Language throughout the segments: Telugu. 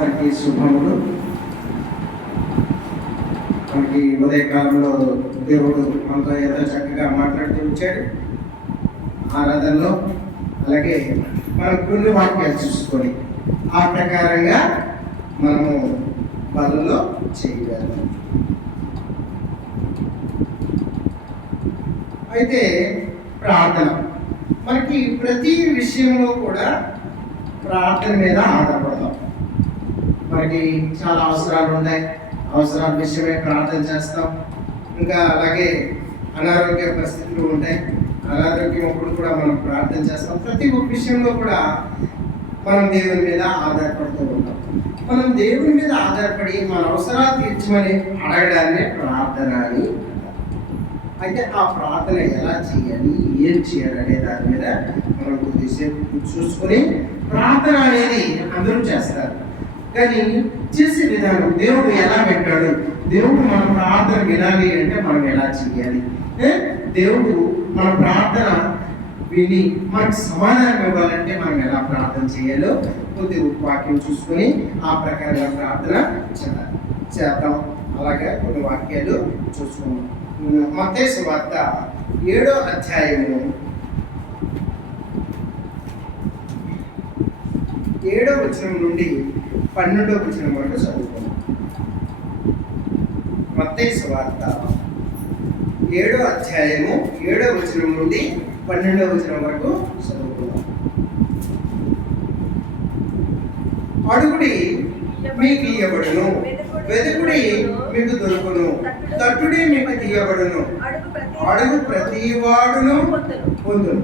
అందరికీ శుభములు. మనకి ఉదయకాలంలో దేవుడు మనతో ఏదో చక్కగా మాట్లాడుతూ వచ్చాడు ఆరాధనలో. అలాగే మనం కొన్ని వాక్యాలు చూసుకొని ఆ ప్రకారంగా మనము బలలో చేయగలం. అయితే ప్రార్థన మనకి ప్రతి విషయంలో కూడా ప్రార్థన మీద ఆధారపడతాం. మనకి చాలా అవసరాలు ఉన్నాయి, అవసరాల విషయమే ప్రార్థన చేస్తాం. ఇంకా అలాగే అనారోగ్య పరిస్థితులు ఉంటాయి, అనారోగ్యం అప్పుడు కూడా మనం ప్రార్థన చేస్తాం. ప్రతి ఒక్క విషయంలో కూడా మనం దేవుని మీద ఆధారపడుతూ ఉంటాం. మనం దేవుని మీద ఆధారపడి మన అవసరాలు తీర్చమని అడగడాన్ని ప్రార్థన అని. అయితే ఆ ప్రార్థన ఎలా చేయాలి, ఏం చేయాలి అనే దాని మీద మనం కొద్దిసేపు చూసుకొని, ప్రార్థన అనేది అందరూ చేస్తారు కానీ చేసే విధానం దేవుడు ఎలా పెట్టాడు, దేవుడు మన ప్రార్థన వినాలి అంటే మనం ఎలా చేయాలి, దేవుడు మన ప్రార్థన విని మనకు సమాధానం ఇవ్వాలంటే మనం ఎలా ప్రార్థన చేయాలో కొద్ది వాక్యం చూసుకొని ఆ ప్రకారంగా ప్రార్థన చేద్దాం. అలాగే కొన్ని వాక్యాలు చూసుకున్నాం. మత్తయి సువార్త 7వ అధ్యాయము 7వ వచనం నుండి 12వ వచనం వరకు చదువుకున్నాం. మత్తయి సువార్త 7వ అధ్యాయము 7వ వచనం నుండి 12వ వచనం వరకు చదువుకున్నాం. అడుగుడి మీకు ఇయ్యబడును, వెతుకుడి మీకు దొరుకును, తట్టుడి మీకు తీయబడును, అడుగు ప్రతి వాడును పొందును,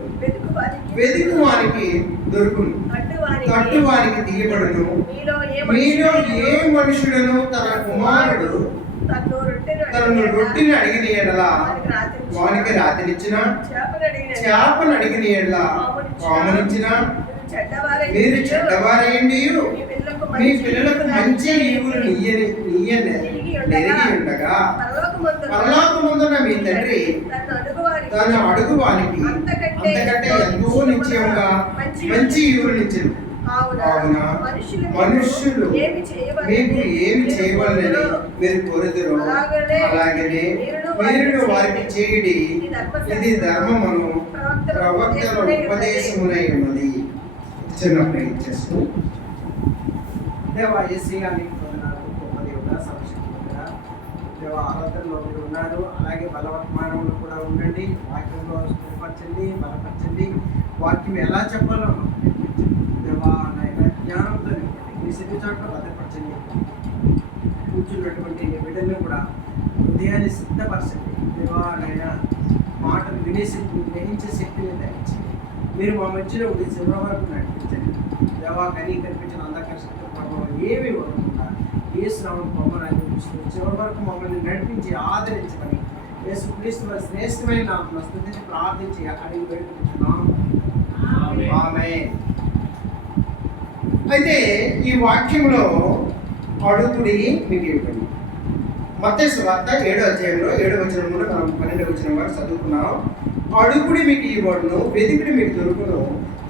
వెతుకు వారికి దొరుకును, తట్టు వారికి తీయబడును. మీలో ఏ మనుషులను తన కుమారుడు తనను రొట్టెని అడిగిన ఎడలా వానికి రాత్రినిచ్చిన, చేపను అడిగిన ఎడలా పామునిచ్చిన, మీరు చెడ్డవారయ్యండి మీ పిల్లలకు మంచి ఈవులు ఎరిగి ఉండగా పరలోకమందున్న మీ తండ్రి తన అడుగు వానికి అంతకంటే ఎంతో నిశ్చయంగా మంచి ఈవులు ఇచ్చారు. కావున మనుష్యులు మీకు ఏమి చేయవాలని మీరు కోరుదురో అలాగనే మీరు వారికి చేయడి, ఇది ధర్మమును ప్రవక్తల ఉపదేశమునై ఉన్నది. చిన్న ప్రేమ చేస్తూ దేవా యేసయ్యా నీకు వందనాలు. గొప్ప దేవుడా, సర్వశక్తిమంతుడా, దేవా ఆరాధనలో మీరు ఉన్నారు. అలాగే బలవర్తమానంలో కూడా ఉండండి. వాక్యంలో స్థిరపరచండి, బలపరచండి. వాక్యం ఎలా చెప్పాలో దేవా నాయన జ్ఞానంతో నింపండి. మీ సిద్ధి చోట్ల భద్రపరచండి. కూర్చున్నటువంటి బిడ్డలను కూడా హృదయాన్ని సిద్ధపరచండి. దేవా నాయన మాటలు వినే శక్తి, గ్రహించే శక్తిని దయచేయండి. మీరు మా మధ్యలో ఉండి చివరి వరకు నడిపించండి. దేవా కనీ కనిపించిన అంధకార శక్తి ప్రభావం ఏమి ఇవ్వకుండా ఏ శ్రమం మమ్మల్ని అందించుకుని చివరి వరకు మమ్మల్ని నడిపించి ఆదరించమని యేసుక్రీస్తు వారి శ్రేష్టమైన నామములో స్తుతించి ప్రార్థించి అడిగి వేడుకుంటున్నాం. ఆమేన్. అయితే ఈ వాక్యంలో అడుగుడి మీకు ఇవ్వండి. మత్తయి సువార్త 7వ అధ్యాయంలో 7వ వచనం నుండి మనం 12వ వచనం వరకు చదువుకున్నాం. అడుగుడి మీకు ఇవ్వడును, వెతికుడి మీకు దొరుకును,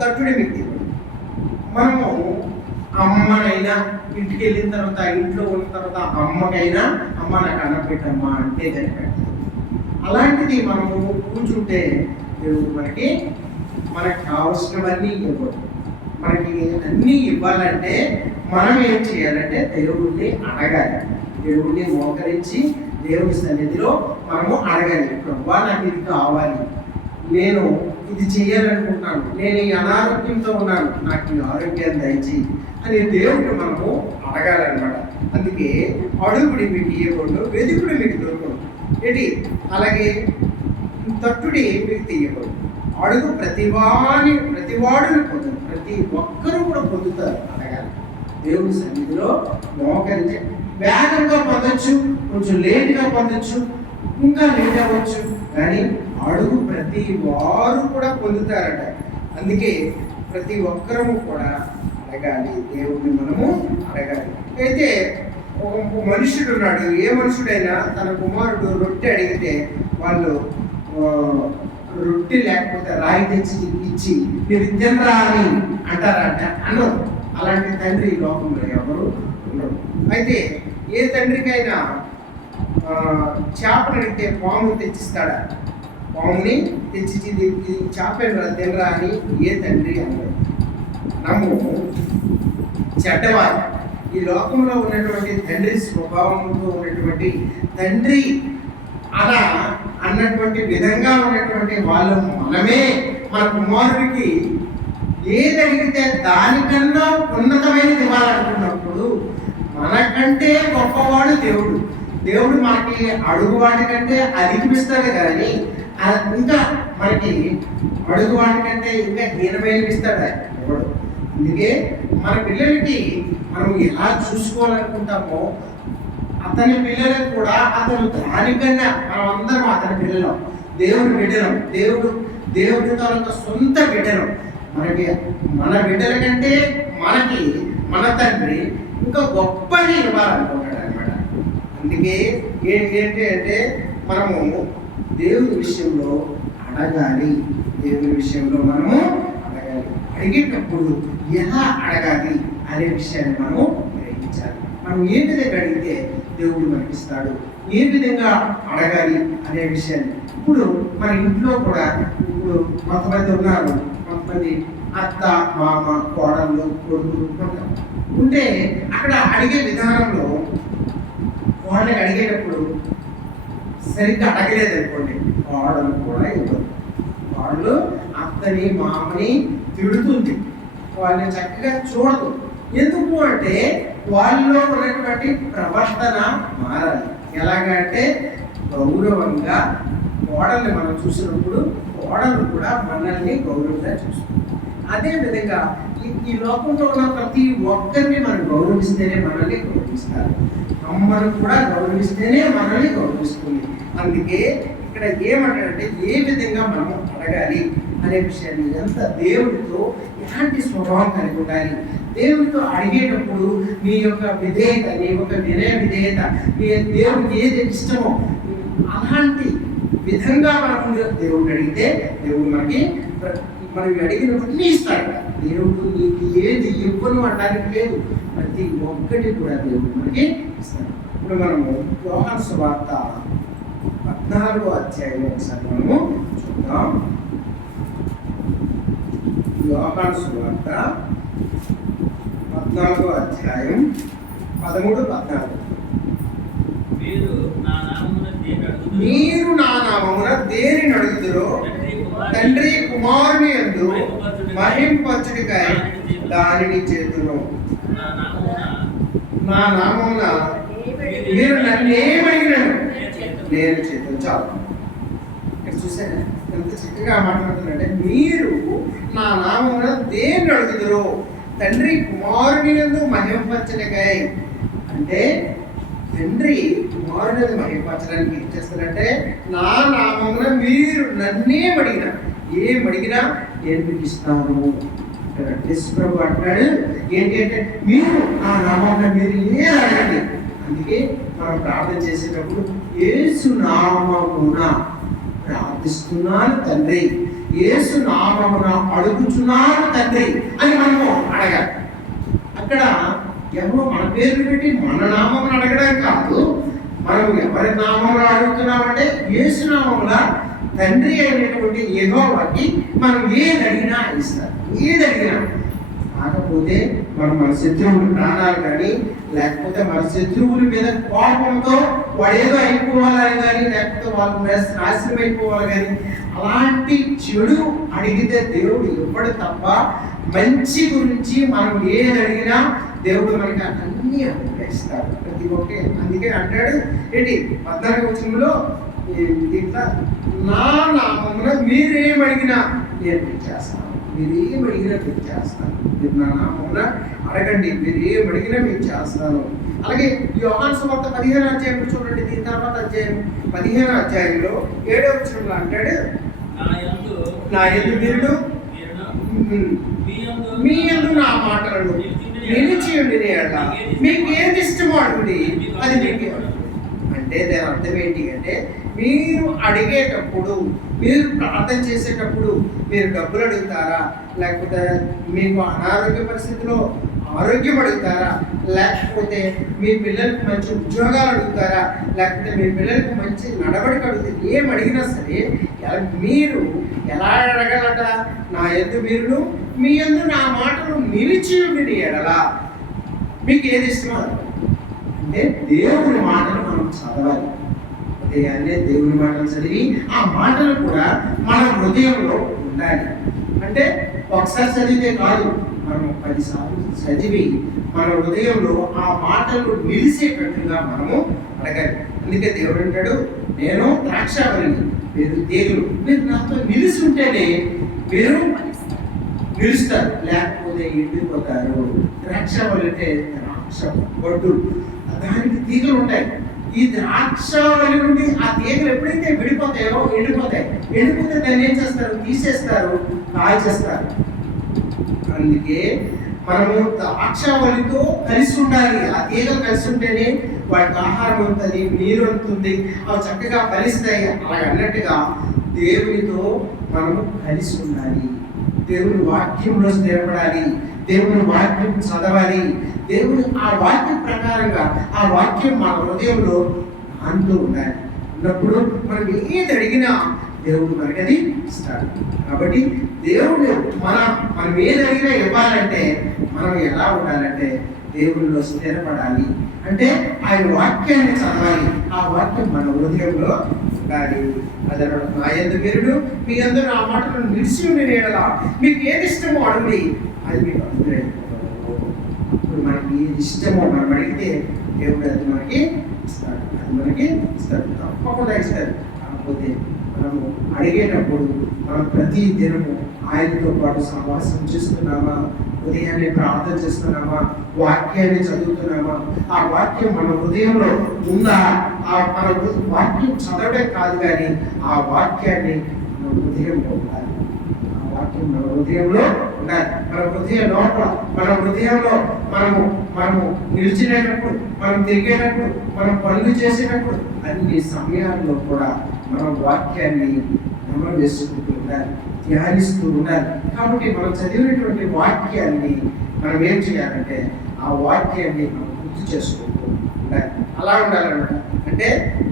తట్టుడి మీకు ఇవ్వడు. మనము అమ్మనైనా ఇంటికి వెళ్ళిన తర్వాత, ఇంట్లో ఉన్న తర్వాత అమ్మకైనా అమ్మ నాకు అన్నం పెట్టమ్మా అంటే సరిపెడతాం. అలాంటిది మనము కూర్చుంటే దేవుడు మనకు కావలసినవన్నీ ఇవ్వకూడదు. మనకి అన్నీ ఇవ్వాలంటే మనం ఏం చేయాలంటే దేవుడిని అడగాలి. దేవుడిని మోకరించి దేవుడి సన్నిధిలో మనము అడగాలి. ప్రభువా నాకు ఇది కావాలి, నేను ఇది చేయాలనుకుంటున్నాను, నేను ఈ అనారోగ్యంతో ఉన్నాను, నాకు ఈ ఆరోగ్యాన్ని దయచేయి అని దేవుడిని మనము అడగాలన్నమాట. అందుకే అడుగుడి మీకు ఇవ్వకూడదు, వెతుకుడి మీకు దొరకదు ఏంటి, అలాగే తట్టుడి మీకు తీయకూడదు. అడుగు ప్రతివాడుని పొందుతారు, ప్రతి ఒక్కరూ కూడా పొందుతారు. అడగాలి, దేవుడి సన్నిధిలో మోకరించి. వేగంగా పొందొచ్చు, కొంచెం లేట్గా పొందొచ్చు, ఇంకా లేట్ అవ్వచ్చు, కానీ అడుగు ప్రతి వారు కూడా పొందుతారట. అందుకే ప్రతి ఒక్కరము కూడా అడగాలి, దేవుడిని మనము అడగాలి. అయితే ఒక మనుషుడు ఉన్నాడు. ఏ మనుషుడైనా తన కుమారుడు రొట్టె అడిగితే వాళ్ళు రొట్టె లేకపోతే రాయి తెచ్చి ఇచ్చి నీ విద్యంరా అని అంటారంట. అన్నారు. అలాంటి తండ్రి ఈ లోకంలో ఎవరు ఉండరు. అయితే ఏ తండ్రికైనా చేపను అడిగితే పాము తెచ్చిస్తాడా? పాముని తెచ్చి ఇది చేప తినరా అని ఏ తండ్రి అన్నాడు. నమ్ము చెడ్డవారు ఈ లోకంలో ఉన్నటువంటి తండ్రి స్వభావంతో ఉన్నటువంటి తండ్రి అలా అన్నటువంటి విధంగా ఉన్నటువంటి వాళ్ళు మనమే మన కుమారుడికి ఏది అడిగితే దానికన్నా ఉన్నతమైనది ఇవ్వాలనుకున్నప్పుడు మనకంటే గొప్పవాడు దేవుడు. దేవుడు మనకి అడుగు వాటికంటే అధికమిస్తాడు, కానీ ఇంకా మనకి అడుగు వాటికంటే ఇంకా హీనమైనవి ఇస్తాడు ఎవడు. అందుకే మన పిల్లలకి మనం ఎలా చూసుకోవాలనుకుంటామో అతని పిల్లలకు కూడా అతను దానికన్నా మనం అందరం అతని పిల్లలం, దేవుడి బిడ్డలం, దేవుడి తన సొంత బిడ్డలం. మనకి మన బిడ్డల కంటే మనకి మన తండ్రి ఇంకా గొప్పని ఇవ్వాలనుకుంటాడు అనమాట. అందుకే ఏంటి అంటే మనము దేవుని విషయంలో అడగాలి. దేవుని విషయంలో మనము అడగాలి. అడిగేటప్పుడు ఎలా అడగాలి అనే విషయాన్ని మనము గ్రహించాలి. మనం ఏ విధంగా అడిగితే దేవుడు మనకిస్తాడు, ఏ విధంగా అడగాలి అనే విషయాన్ని. ఇప్పుడు మన ఇంట్లో కూడా ఇప్పుడు కొంతమంది ఉన్నారు, కొంతమంది అత్త, మామ, కోడళ్ళు, కొడుకులు ఉంటే అక్కడ అడిగే విధానంలో వాళ్ళకి అడిగేటప్పుడు సరిగ్గా అడగలేదు అనుకోండి, కోడలు కూడా ఇవ్వరు. వాళ్ళు అత్తని మామని తిడుతుంది, వాళ్ళని చక్కగా చూడదు. ఎందుకు అంటే వాళ్ళలో ఉన్నటువంటి ప్రవర్తన మారాలి. ఎలాగంటే గౌరవంగా కోడల్ని మనం చూసినప్పుడు కోడలు కూడా మనల్ని గౌరవంగా చూస్తుంది. అదేవిధంగా ఈ లోకంలో ఉన్న ప్రతి ఒక్కరిని మనం గౌరవిస్తేనే మనల్ని గౌరవిస్తారు. అమ్మను కూడా గౌరవిస్తేనే మనల్ని గౌరవిస్తుంది. అందుకే ఇక్కడ ఏమంటారంటే ఏ విధంగా మనం అడగాలి అనే విషయాన్ని, ఎంత దేవుడితో ఎలాంటి స్వభావం కలిగి ఉండాలి, దేవుడితో అడిగేటప్పుడు నీ యొక్క విధేయత, నీ యొక్క వినయ విధేయత, నీ దేవుడికి ఏది ఇష్టమో అలాంటి విధంగా మనకు దేవుడిని అడిగితే దేవుడు మనం అడిగినవన్నీ ఇస్తాడు. దేవుడు నీకు ఏది ఇవ్వను అనడానికి లేదు, ప్రతి ఒక్కటి కూడా దేవుడు మనకి ఇస్తాడు. ఇప్పుడు మనము యోహాను సువార్త 14వ అధ్యాయం ఒకసారి మనము చూద్దాం. యోహాను సువార్త 14వ అధ్యాయం 13, 14. మీరు నా నామమున దేనిని అడుగుదురో తండ్రి కుమారుని యందు మహింపరచుటకై దానిని చేతును. నా నామమున మీరు నన్నేమడిగినను నేను చేతును. చాలు. ఇక్కడ చూసారా ఎంత చక్కగా మాట్లాడుతున్నారంటే, మీరు నా నామమున దేనిని అడుగుదురో తండ్రి కుమారుని యందు మహింపరచుటకై. అంటే తండ్రి కుమారుని మహింపరచడానికి ఏం చేస్తారంటే, నా నామమున మీరు నన్నేమడిగినా, ఏమడిగినా నేను మీకు ఇస్తాను. ప్రభు అంటున్నాడు ఏంటి అంటే, మీరు నా నామమున మీరు ఏం అడగండి. అందుకే మనం ప్రార్థన చేసేటప్పుడు యేసు నామమున ప్రార్థిస్తున్నాను తండ్రి, యేసు నామమున అడుగుచున్నాను తండ్రి అని మనము అడగాలి. అక్కడ ఎవరో మన పేర్లు పెట్టి మన నామమును అడగడం కాదు, మనం ఎవరి నామమును అడుగుతున్నామంటే యేసు నామమున తండ్రి అయినటువంటి యెహోవాకి మనం ఏది అడిగినా ఇస్తారు. ఏది అడిగినా. కాకపోతే మనం మన శత్రువుల ప్రాణాలు కానీ, లేకపోతే మన శత్రువుల మీద కోపంతో వాడు ఏదో అయిపోవాలని కానీ, లేకపోతే వాళ్ళు నాశనం అయిపోవాలి కానీ, అలాంటి చెడు అడిగితే దేవుడు ఇవ్వడు తప్ప, మంచి గురించి మనం ఏది అడిగినా దేవుడు మనకి అన్ని అనుగ్రహిస్తాడు. ప్రతి ఒక్కటి. అందుకే అంటాడు ఏంటి 14వ వచనంలో, ఇట్లా నా నామమున మీరేమడిగినా నేను మీకు చేస్తాను, మీరేమడిగినా మీకు చేస్తాను. మీరు నా నామమున అడగండి, మీరేమడిగినా మీకు చేస్తాను. అలాగే యోహాను సువార్త 15వ అధ్యాయంలో చూడండి. దీని తర్వాత అధ్యాయం 15వ అధ్యాయంలో 7వ వచనంలో అంటాడు, నా యందు మీరు మీ యందు నా మాటలను నిలిచి ఉండి మీకు ఏది ఇష్టమో అడుగుడి, అది మీకు. అంటే దాని అర్థం ఏంటి అంటే, మీరు అడిగేటప్పుడు, మీరు ప్రార్థన చేసేటప్పుడు మీరు డబ్బులు అడుగుతారా, లేకపోతే మీకు అనారోగ్య పరిస్థితిలో ఆరోగ్యం అడుగుతారా, లేకపోతే మీ పిల్లలకు మంచి ఉద్యోగాలు అడుగుతారా, లేకపోతే మీ పిల్లలకు మంచి నడవడిక అడుగుతారు, ఏం అడిగినా సరే మీరు ఎలా అడగలట? నా యందు మీరును మీ యందు నా మాటలు నిలిచి ఉండి ఎడలా మీకు ఏది ఇష్టమో అంటే దేవుని మాటలు మనం చదవాలి. ఉదయాన్నే దేవుని మాటలు చదివి ఆ మాటలు కూడా మన హృదయంలో ఉండాలి. అంటే ఒకసారి చదివితే కాదు, మనం 10 సార్లు చదివి మన హృదయంలో ఆ మాటలు నిలిచేటట్టుగా మనము అడగాలి. అందుకే దేవుడు అంటాడు, నేను ద్రాక్షావళిని, మీరు తీగలు, మీరు నాతో నిలిచి ఉంటేనే మీరు నిలుస్తారు, లేకపోతే ఎండిపోతారు. ద్రాక్షావళి అంటే ద్రాక్ష పడ్డు, దానికి తీగలు ఉంటాయి. ఈ ద్రాక్షావళి నుండి ఆ తీగలు ఎప్పుడైతే విడిపోతాయో ఎండిపోతాయి. ఎండిపోతే దాన్ని ఏం చేస్తారు? తీసేస్తారు, కాల్చేస్తారు. అందుకే మనము ద్రాక్షావళితో కలిసి ఉండాలి. ఆ తీగలు కలిసి ఉంటేనే వాటికి ఆహారం ఉంటుంది, నీరు ఉంటుంది, అవి చక్కగా ఫలిస్తాయి. అలాగ అన్నట్టుగా దేవునితో మనము కలిసి ఉండాలి. దేవుని వాక్యంలో స్థిరపడాలి, దేవుని వాక్యం చదవాలి. దేవుని ఆ వాక్యం ప్రకారంగా ఆ వాక్యం మన హృదయంలో అంటూ ఉండాలి. ఉన్నప్పుడు మనం ఏది అడిగినా దేవుడు మనకది ఇస్తాడు. కాబట్టి దేవుడు మనం ఏది అడిగినా ఇవ్వాలంటే మనం ఎలా ఉండాలంటే దేవునిలో స్థిరపడాలి. అంటే ఆయన వాక్యాన్ని చదవాలి, ఆ వాక్యం మన హృదయంలో ఉండాలి. అదన నా యందు మీరును మీ అందరూ ఆ మాటలను నిలిచి ఉండి ఎడలా మీకు ఏది ఇష్టమో అడుగుడి, అది మీకు అనుగ్రహించబడును. ఇప్పుడు మనకి ఏది ఇష్టమో మనం అడిగితే దేవుడు అది మనకి ఇస్తాడు, అది మనకి ఇస్తాడు, తప్పకుండా ఇస్తాడు. కాకపోతే మనము అడిగేటప్పుడు మనం ప్రతి దినము ఆయనతో పాటు సహవాసం చేస్తున్నామా, ఉదయాన్నే ప్రార్థన చేస్తున్నామా, వాక్యాన్ని చదువుతున్నామా, ఆ వాక్యం మన హృదయంలో ఉందా? మన వాక్యం చదవడే కాదు, కానీ ఆ వాక్యాన్ని మన హృదయంలో ఉండాలి. ఆ వాక్యం మన హృదయంలో ఉండాలి. మన హృదయ లోపల, మన హృదయంలో మనము నిలిచినప్పుడు, మనం తిరిగేటప్పుడు, మనం పనులు చేసేటప్పుడు, అన్ని సమయాల్లో కూడా మనం వాక్యాన్ని అమలు చేసుకుంటూ ఉండాలి, ధ్యానిస్తూ ఉండాలి. కాబట్టి మనం చదివినటువంటి వాక్యాన్ని మనం ఏం చేయాలంటే ఆ వాక్యాన్ని మనం గుర్తు చేసుకుంటూ ఉండాలి. అలా ఉండాలన్నమాట. అంటే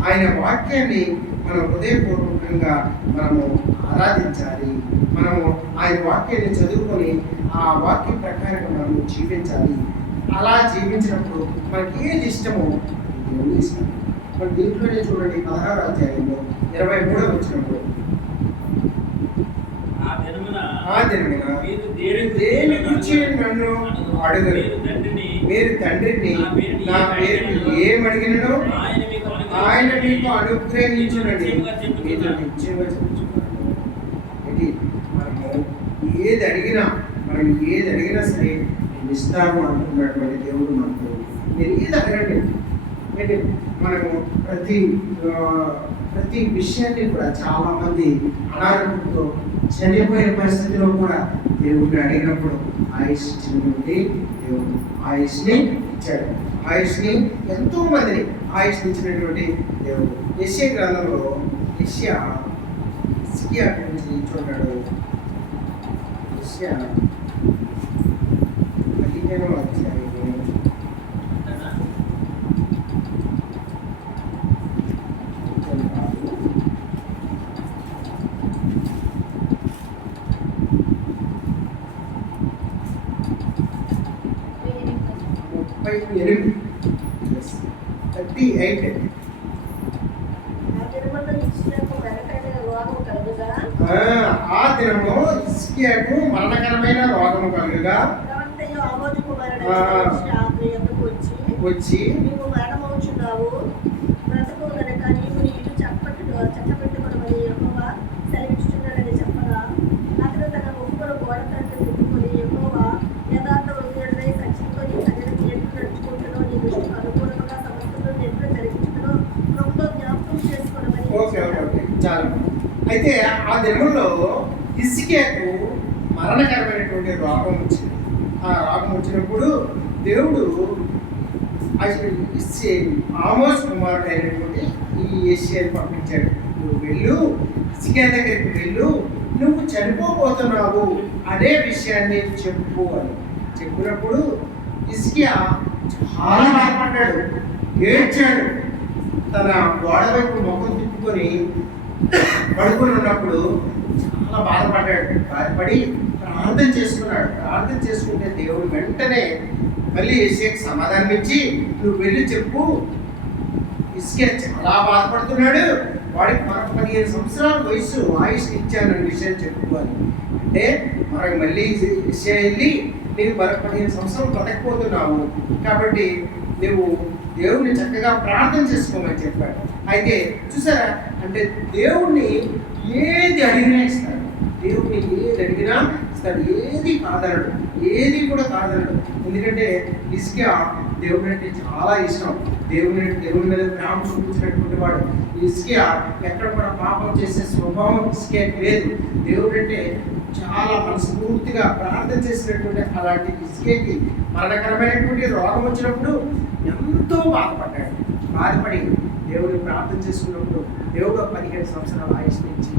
ఆయన వాక్యాన్ని మన హృదయపూర్వకంగా మనము ఆరాధించాలి. మనము ఆయన వాక్యాన్ని చదువుకొని ఆ వాక్యం ప్రకారంగా మనము జీవించాలి. అలా జీవించినప్పుడు మనకి ఏది ఇష్టమో దేవుని ఇష్టం. మన దీంట్లోనే చూడండి 16వ అధ్యాయంలో 23వ వచనంలో, ఆ దినమున దేని గురించి నన్ను అడుగరు, మీరు తండ్రిని నా పేరు ఏమడిగినో ఆయన మీకు అనుగ్రహించునండి, మీతో నిశ్చయంగా చెప్పుచున్నాను. ఇది మనము ఏది అడిగినా సరే నేను ఇస్తాను అంటున్నటువంటి దేవుడు మనకు. మీరు ఏది అడగండి. అంటే మనము ప్రతి విషయాన్ని కూడా చాలా మంది అనారోగ్యంతో చనిపోయే పరిస్థితిలో కూడా దేవుడిని అడిగినప్పుడు ఆయుష్ ఇచ్చినటువంటి దేవుడు ఆయుష్ని ఇచ్చాడు. ఆయుష్ని ఎంతో మందిని ఆయుష్ని ఇచ్చినటువంటి దేవుడు. యెషయా గ్రంథంలో హిజ్కియా గురించి చూడాడు. యెషయా 15వ అధ్యాయం 38. ఆ దినము హిజ్కియాకు మరణకరమైన రోగము కలుగగా వచ్చి చట్టపెట్టుకుని యెహోవా సెలవిచ్చుచున్నాడని చెప్పగా, అతడు తన ముక్కును గోడ తట్టు పెట్టుకుని యెహోవా యథార్థ హృదయుడై సత్యంతో నీ ప్రజలకు ఎట్లు నడుచుకుంటున్నో, నీ దృష్టికి అనుకూలంగా సమస్తను ఎట్లు జరిగించుకున్నో ప్రభుతో జ్ఞాపకం చేసుకోవడమని. చాలు. అయితే ఆ దినంలో హిజ్కియాకు మరణకరమైనటువంటి రోగం వచ్చింది. ఆ రోగం వచ్చినప్పుడు దేవుడు ఆమోస్ కుమారుడు అయినటువంటి ఈ యెషయాను పంపించాడు. నువ్వు వెళ్ళు, హిజ్కియా దగ్గరికి వెళ్ళు, నువ్వు చనిపోబోతున్నావు అనే విషయాన్ని చెప్పు అని చెప్పినప్పుడు హిజ్కియా చాలా బాధపడ్డాడు, ఏడ్చాడు. తన గోడ వైపు ముఖం తిప్పుకొని పడుకొని ఉన్నప్పుడు చాలా బాధపడి ప్రార్థన చేసుకున్నాడు. ప్రార్థన చేసుకుంటే దేవుడు వెంటనే మళ్ళీ హిజ్కియాకి సమాధానం ఇచ్చి, నువ్వు వెళ్ళి చెప్పు, హిజ్కియా చాలా బాధపడుతున్నాడు, వాడికి 15 సంవత్సరాల వయసు ఆయుష్ ఇచ్చానని విషయం చెప్పుకోవాలి. అంటే మనకు మళ్ళీ హిజ్కియా వెళ్ళి, నీకు 15 సంవత్సరాలు బతకపోతున్నావు కాబట్టి నువ్వు దేవుణ్ణి చక్కగా ప్రార్థన చేసుకోమని చెప్పాడు. అయితే చూసారా, అంటే దేవుణ్ణి ఏది అడిగినా ఇస్తాడు. దేవుణ్ణి ఏది అడిగినా ఇస్తాడు, ఏది కాదనడు, ఏది కూడా కాదనడు. ఎందుకంటే హిజ్కియా దేవుని అంటే చాలా ఇష్టం, దేవుని మీద ప్రేమ చూపించినటువంటి వాడు. హిజ్కియా ఎక్కడ కూడా పాపం చేసే స్వభావం హిజ్కియాకి లేదు. దేవుడు అంటే చాలా మనస్ఫూర్తిగా ప్రార్థన చేసినటువంటి అలాంటి హిజ్కియాకి మరణకరమైనటువంటి రోగం వచ్చినప్పుడు ఎంతో బాధపడి దేవుడిని ప్రార్థన చేసుకున్నప్పుడు దేవుడు 15 సంవత్సరాల ఆయుష్ ఇచ్చి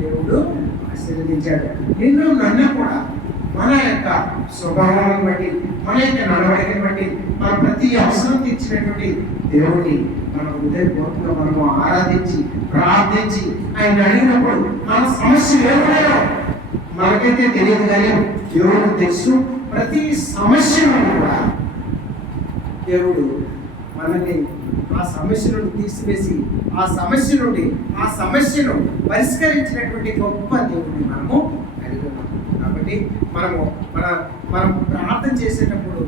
దేవుడు ఆశీర్వదించాడు. నన్ను కూడా మన యొక్క స్వభావాన్ని బట్టి, మన యొక్క నడవడిని బట్టి, మన ప్రతి అవసరం తీర్చినటువంటి దేవుడిని మనం హృదయపూర్వకంగా మనము ఆరాధించి ప్రార్థించి ఆయన అడిగినప్పుడు మన సమస్యలు ఏమన్నాయో మనకైతే తెలియదు, కానీ దేవుడు తెలుసు. ప్రతి సమస్యను కూడా దేవుడు మనల్ని ఆ సమస్య నుండి తీసివేసి ఆ సమస్యను పరిష్కరించినటువంటి గొప్ప దేవుడిని మనము కలిగి ఉన్నాం. కాబట్టి మనం ప్రార్థన చేసేటప్పుడు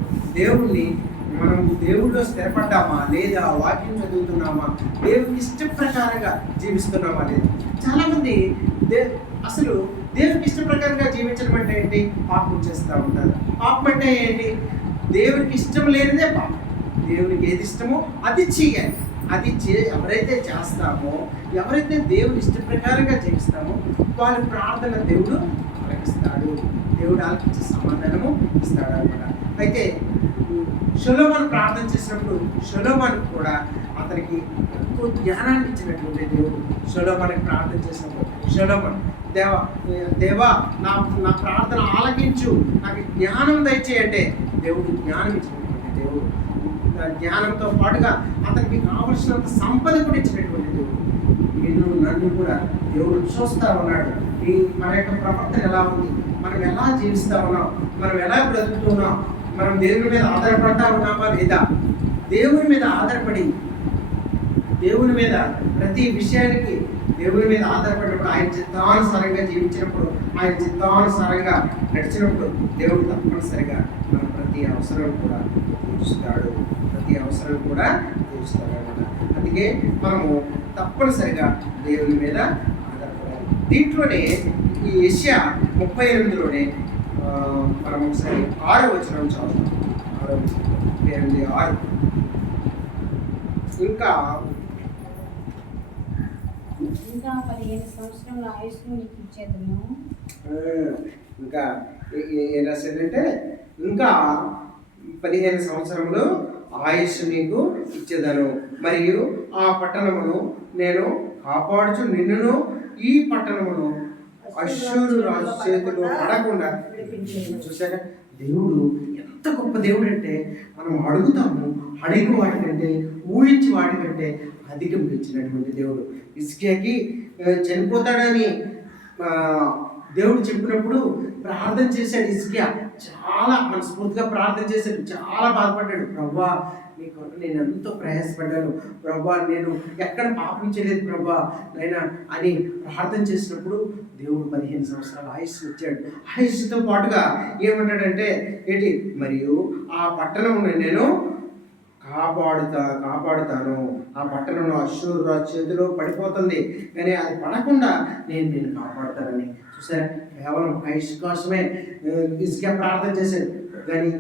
మనం దేవుడిలో స్థిరపడ్డామా లేదా, వాక్యం చదువుతున్నామా, దేవునికి ఇష్ట ప్రకారంగా జీవిస్తున్నామా లేదా. చాలామంది అసలు దేవునికి ఇష్ట ప్రకారంగా జీవించడం అంటే ఏంటి? పాపం చేస్తూ ఉంటారు. పాపం అంటే ఏంటి? దేవునికి ఇష్టం లేనిదే పాపం. దేవునికి ఏది ఇష్టమో అది చేయాలి. ఎవరైతే చేస్తామో, ఎవరైతే దేవుని ఇష్ట ప్రకారంగా జీవిస్తామో వాళ్ళ ప్రార్థన దేవుడు ఆలకిస్తాడు, దేవుడు ఆలకించే సమాధానము ఇస్తాడు అనమాట. అయితే సొలొమోను ప్రార్థన చేసినప్పుడు సొలొమోను కూడా అతనికి ఎంతో జ్ఞానాన్ని ఇచ్చినటువంటి దేవుడు. సొలొమోనుకి ప్రార్థన చేసినప్పుడు సొలొమోను, దేవా నా ప్రార్థన ఆలకించు, నాకు జ్ఞానం దయచేయంటే దేవుడు జ్ఞానం ఇచ్చినటువంటి దేవుడు. జ్ఞానంతో పాటుగా అతనికి కావలసినంత సంపద కూడా ఇచ్చినటువంటి దేవుడు. నన్ను కూడా దేవుడు చూస్తా ఉన్నాడు. మన యొక్క ప్రవర్తన ఎలా ఉంది, మనం ఎలా జీవిస్తా ఉన్నాం, మనం ఎలా బ్రతుకుతున్నాం, మనం దేవుని మీద ఆధారపడతా ఉన్నామా లేదా. దేవుని మీద ఆధారపడి దేవుని మీద ప్రతి విషయానికి దేవుని మీద ఆధారపడినప్పుడు, ఆయన చిత్తానుసారంగా జీవించినప్పుడు, ఆయన చిత్తానుసారంగా నడిచినప్పుడు దేవుడు తప్పనిసరిగా మన ప్రతి అవసరం కూడా తీరుస్తాడు అన్నమాట. అందుకే మనము తప్పనిసరిగా దేవుని మీద ఆధారపడాలి. దీంట్లోనే ఈ యెషయా 38లోనే మనం ఒకసారి 6వ వచనం చదువుతాం. 6వ వచనం 38:6 ఇంకా 15 సంవత్సరముల ఆయుష్ నీకు ఇచ్చేదను. ఇంకా ఏం రాశాడంటే, ఇంకా 15 సంవత్సరములు ఆయుష్ నీకు ఇచ్చేదను, మరియు ఆ పట్టణమును నేను కాపాడుచు నిన్నును ఈ పట్టణమును అష్షూరు రాజు చేతిలో పడకుండా. చూసారా, దేవుడు ఎంత గొప్ప దేవుడు అంటే, మనం అడుగుతాము, అడిగి వాటికంటే ఊహించి వాటికంటే అధికం ఇచ్చినటువంటి దేవుడు. హిజ్కియాకి చనిపోతాడని దేవుడు చెప్పినప్పుడు ప్రార్థన చేశాడు. హిజ్కియా చాలా మనస్ఫూర్తిగా ప్రార్థన చేశాడు, చాలా బాధపడ్డాడు. ప్రభువా, నీ కొరకు నేను ఎంతో ప్రయాసపడ్డాను ప్రభువా, నేను ఎక్కడ పాపం చేయలేదు ప్రభువా నైనా అని ప్రార్థన చేసినప్పుడు దేవుడు 15 సంవత్సరాల ఆయుష్ ఇచ్చాడు. ఆయుష్తో పాటుగా ఏమంటాడంటే ఏంటి, మరియు ఆ పట్టణమును నేను కాపాడుతాను, ఆ పట్టణం అష్షూరు రాజు చేతిలో పడిపోతుంది కానీ అది పడకుండా నేను కాపాడుతానని. చూసారా, కేవలం ఆయుష్ కోసమే హిజ్కియా ప్రార్థన చేశాడు. కానీ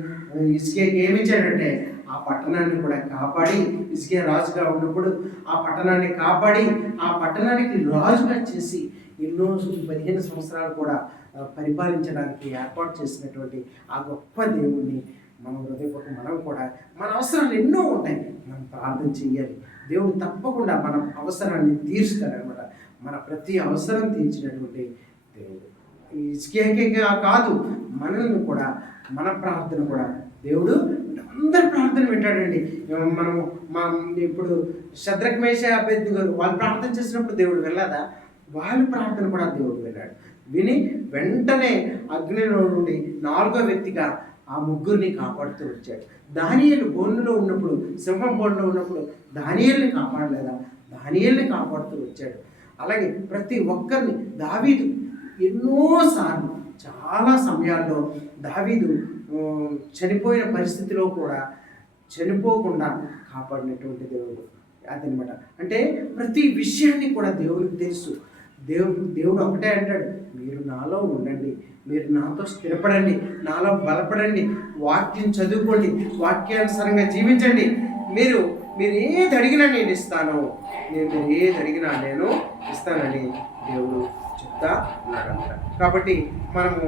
హిజ్కియాకి ఏమిచ్చాడంటే ఆ పట్టణాన్ని కూడా కాపాడి, హిజ్కియా రాజుగా ఉన్నప్పుడు ఆ పట్టణాన్ని కాపాడి ఆ పట్టణానికి రాజుగా చేసి ఎన్నో 15 సంవత్సరాలు కూడా పరిపాలించడానికి ఏర్పాటు చేసినటువంటి ఆ గొప్ప దేవుణ్ణి మనం హృదయపూర్వకంగా మనం కూడా మన అవసరాలు ఎన్నో ఉంటాయి, మనం ప్రార్థన చేయాలి. దేవుడు తప్పకుండా మన అవసరాన్ని తీరుస్తాడనమాట. మన ప్రతి అవసరం తీర్చినటువంటి దేవుడు. ఈ హిజ్కియాకే కాదు, మనల్ని కూడా, మన ప్రార్థన కూడా దేవుడు అందరి ప్రార్థన వింటాడండి. మనము ఇప్పుడు శద్రక్ మేషక్ అబేద్నెగో వాళ్ళు ప్రార్థన చేసినప్పుడు దేవుడు వెళ్ళదా? వాళ్ళ ప్రార్థన కూడా దేవుడు విన్నాడు. విని వెంటనే అగ్నిలో నుండి 4వ వ్యక్తిగా ఆ ముగ్గురిని కాపాడుతూ వచ్చాడు. దానియేలు బోనులో ఉన్నప్పుడు, సింహం బోనులో ఉన్నప్పుడు దానియేలుని కాపాడలేదా? దానియేలుని కాపాడుతూ వచ్చాడు. అలాగే ప్రతి ఒక్కరిని దావీదు ఎన్నోసార్లు చాలా సమయాల్లో దావీదు చనిపోయిన పరిస్థితిలో కూడా చనిపోకుండా కాపాడినటువంటి దేవుడు అదనమాట. అంటే ప్రతి విషయాన్ని కూడా దేవుడికి తెలుసు. దేవుడు ఒకటే అంటాడు, మీరు నాలో ఉండండి, మీరు నాతో స్థిరపడండి, నాలో బలపడండి, వాక్యం చదువుకోండి, వాక్యానుసారంగా జీవించండి. మీరు ఏది అడిగినా నేను ఇస్తాను, మీరు ఏది అడిగినా నేను ఇస్తానని దేవుడు చెప్తా ఉన్నాడంట. కాబట్టి మనము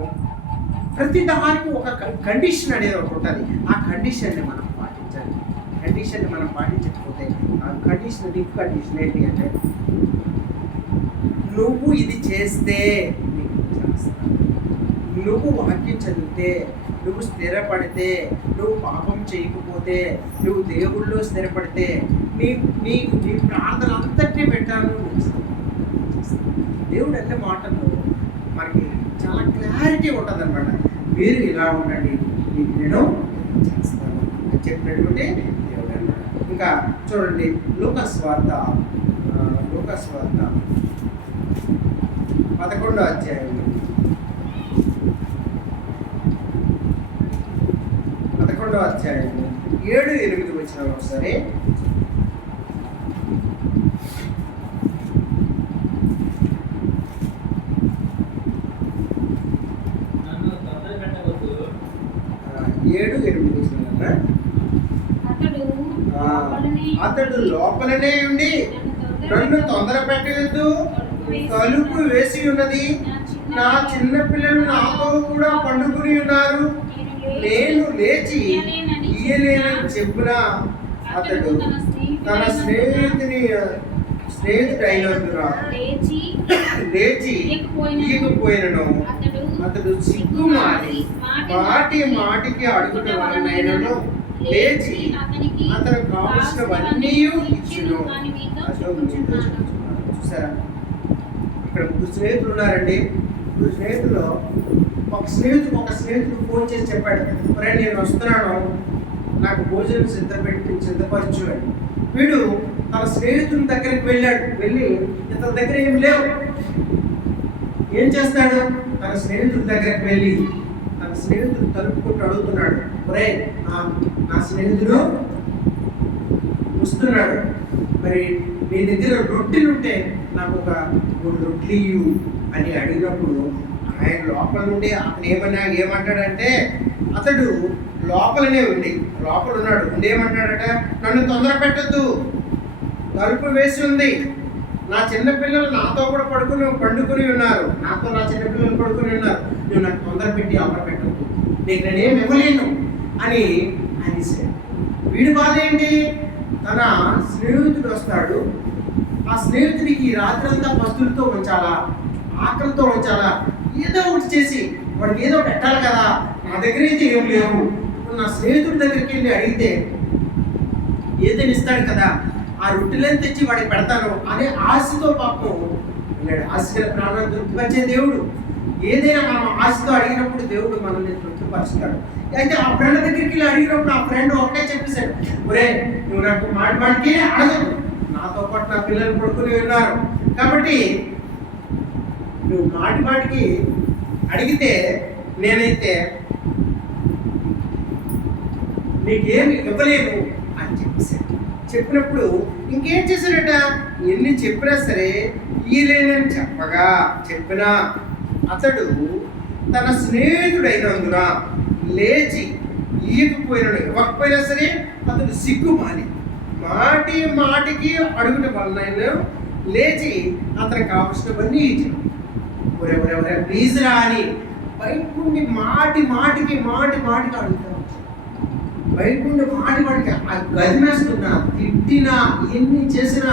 ప్రతి దానికి ఒక కండిషన్ అనేది ఒకటి ఉంటుంది. ఆ కండిషన్ని మనం పాటించాలి. కండిషన్ని మనం పాటించకపోతే ఆ కండిషన్ ఏంటి అంటే, నువ్వు ఇది చేస్తే నీకు చేస్తాను, నువ్వు వాక్యం చదివితే, నువ్వు స్థిరపడితే, నువ్వు పాపం చేయకపోతే, నువ్వు దేవుళ్ళో స్థిరపడితే, నీ ప్రార్థన అంతటినీ పెట్టాను. దేవుడు అంటే మాటలు మనకి చాలా క్లారిటీ ఉంటుంది అనమాట. మీరు ఇలా ఉండండి, మీకు నేను చేస్తాను అని చెప్పినటువంటి దేవుడు అన్నాడు. ఇంకా చూడండి, లూకాసు వార్త 11వ అధ్యాయం 7-8 వచ్చిన ఒకసారి. అతడు లోపలనే ఉండి నన్ను తొందర పెట్టవద్దు, తలుపు వేసి ఉన్నది, నా చిన్న పిల్లలు నాతో కూడా పండుకుని ఉన్నారు, నేను లేచి ఇయ్యలేనని చెప్పిన అతడు తన స్నేహితుడైనందున లేచి ఇయ్యకపోయినను అతడు సిగ్గుమారి మాటికి అడుగుట వలనైనను లేచి అతను కావలసినవన్నీ ఇచ్చును. చూసారా, ఇక్కడ 3 స్నేహితులు ఉన్నారండి. 3 స్నేహితుల్లో ఒక స్నేహితుడు ఫోన్ చేసి చెప్పాడు, మరి నేను వస్తున్నాను, నాకు భోజనం సిద్ధపరచు అని. వీడు తన స్నేహితుని దగ్గరికి వెళ్ళి ఇతని దగ్గర ఏం లేవు. ఏం చేస్తాడు? తన స్నేహితుడి దగ్గరికి వెళ్ళి తన స్నేహితుడు తలుపుకుంటూ అడుగుతున్నాడు, ఒరే నా స్నేహితుడు వస్తున్నాడు, మరి నీ దగ్గర రొట్టెలు ఉంటే నాకు ఒక 3 రొట్టెలు ఇవ్వు అని అడిగినప్పుడు ఆయన లోపల నుండి అతను ఏమంటాడంటే, అతడు లోపలనే లోపల ఉన్నాడు ఏమంటాడట, నన్ను తొందర పెట్టద్దు, తలుపు వేసి ఉంది, నా చిన్నపిల్లలు నాతో కూడా పండుకుని ఉన్నారు, నాతో నా చిన్నపిల్లలు పడుకుని ఉన్నారు, నువ్వు నాకు తొందర పెట్టి అవసరం పెట్టద్దు, నీకు నేనేం ఇవ్వలేను అని అనేసాడు. వీడి బాధ ఏంటి? తన స్నేహితుడు వస్తాడు, ఆ స్నేహితుడికి రాత్రంతా పస్తులతో ఉంచాలా, ఆకలితో ఉంచాలా, ఏదో ఒకటి చేసి వాడికి ఏదో పెట్టాలి కదా, నా దగ్గర అయితే ఏం లేవు, నా స్నేహితుడి దగ్గరికి వెళ్ళి అడిగితే ఏదైనా ఇస్తాడు కదా, ఆ రొట్టెలను తెచ్చి వాడికి పెడతాను అనే ఆశతో పాపం వెళ్ళాడు. ఆశగల ప్రాణాలు తృప్తిపరిచే దేవుడు. ఏదైనా మనం ఆశతో అడిగినప్పుడు దేవుడు మనల్ని తృప్తిపరుస్తాడు. అయితే ఆ ఫ్రెండ్ దగ్గరికి వెళ్ళి అడిగినప్పుడు ఆ ఫ్రెండ్ ఒకటే చెప్పేశాడు, ఒరే నువ్వు నాకు మాటికి అడగదు, నాతో పాటు నా పిల్లలు పడుకుని ఉన్నారు, కాబట్టి నువ్వు మాటికి అడిగితే నేనైతే నీకేమి ఇవ్వలేను అని చెప్పేశాడు. చెప్పినప్పుడు ఇంకేం చేశాడట, ఎన్ని చెప్పినా సరే ఇయ్యలేనని చెప్పినా అతడు తన స్నేహితుడైనందున లేచి ఇవ్వకపోయినా సరే అతడు సిగ్గుమాలి మాటికి అడుగుట వలన లేచి అతనికి కావలసినవన్నీ ఇచ్చాడు. ఎవరెవరెవరే ప్లీజ్ రా అని బయట నుండి మాటికి అడుగుతాం. బయట నుండి మాటికి ఆ గదిమేస్తున్నా, తిట్టినా, ఎన్ని చేసినా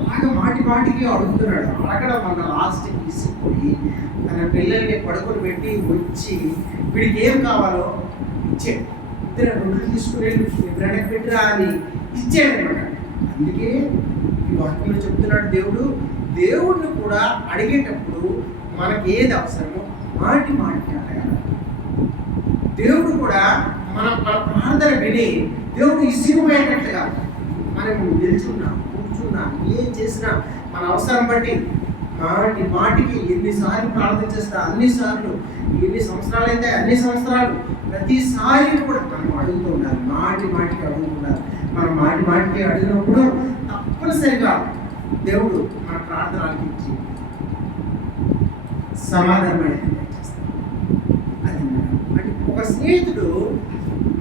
అలాగే మాటికి అడుగుతున్నాడు. అడగడం వల్ల లాస్ట్కి తీసుకుపోయి తన పిల్లల్ని పడుకొని పెట్టి వచ్చి వీడికి ఏం కావాలో ఇచ్చాడు. ఇద్దరు రొట్టెలు తీసుకుని ఎప్పుడైనా పెట్టిరా అని ఇచ్చాడనమాట. అందుకే ఈ వాక్యంలో చెప్తున్నాడు దేవుడిని కూడా అడిగేటప్పుడు మనకి ఏది అవసరమో మాటికి అడగాలి. దేవుడు కూడా మన ప్రార్థన విని దేవుడు ఇసిరిపోయేటట్లుగా మనం నిల్చున్నా కూర్చున్నా ఏం చేసినా మన అవసరం బట్టి మాటికి ఎన్నిసార్లు ప్రార్థన చేస్తా అన్నిసార్లు, ఎన్ని సంవత్సరాలు అయితే అన్ని సంవత్సరాలు ప్రతిసారి కూడా మనం అడుగుతూ ఉండాలి. మాటికి అడుగుతున్నారు. మనం మాటికి అడిగినప్పుడు తప్పనిసరిగా దేవుడు మన ప్రార్థనలకు ఇచ్చి సమాధానం అనేది చేస్తాడు. అది అంటే ఒక స్నేహితుడు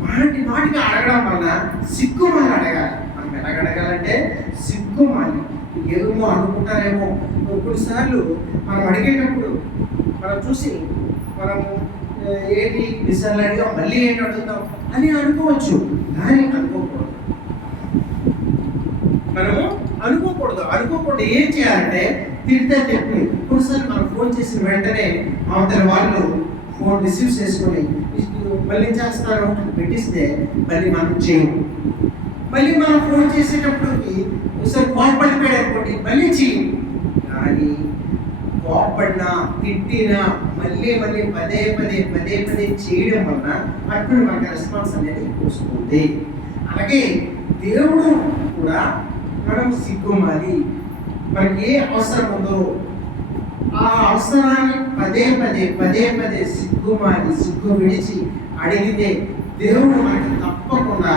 మాటికి అడగడం వల్ల సిగ్గుమాలి అడగాలి. మనం ఎలా అడగాలంటే సిగ్గుమాలి. ఏమో అనుకుంటారేమో కొన్నిసార్లు మనం అడిగేటప్పుడు మనం చూసి మనము ఏంటి విషయాలు అడిగా మళ్ళీ ఏంటి అడుగుతాం అని అనుకోవచ్చు. కానీ అనుకోకూడదు. ఏం చేయాలంటే తిడితే చెప్పి కొన్నిసార్లు మనం ఫోన్ చేసిన వెంటనే అవతల వాళ్ళు ఫోన్ రిసీవ్ చేసుకొని మళ్ళీ చేస్తారు పెట్టిస్తే మళ్ళీ మనం చేయము. మళ్ళీ మనం ఫోన్ చేసేటప్పటికి ఒకసారి కోపడిపోయాడు అనుకోండి మళ్ళీ చేయము. కానీ కోపడినా తిట్టినా మళ్ళీ పదే చేయడం వలన అప్పుడు మనకి రెస్పాన్స్ అనేది వస్తుంది. అలాగే దేవుడు కూడా మనం సిగ్గుమాలి. మనకి ఏ అవసరం ఉందో ఆ అవసరాన్ని పదే సిగ్గు విడిచి అడిగితే దేవుడు మనకి తప్పకుండా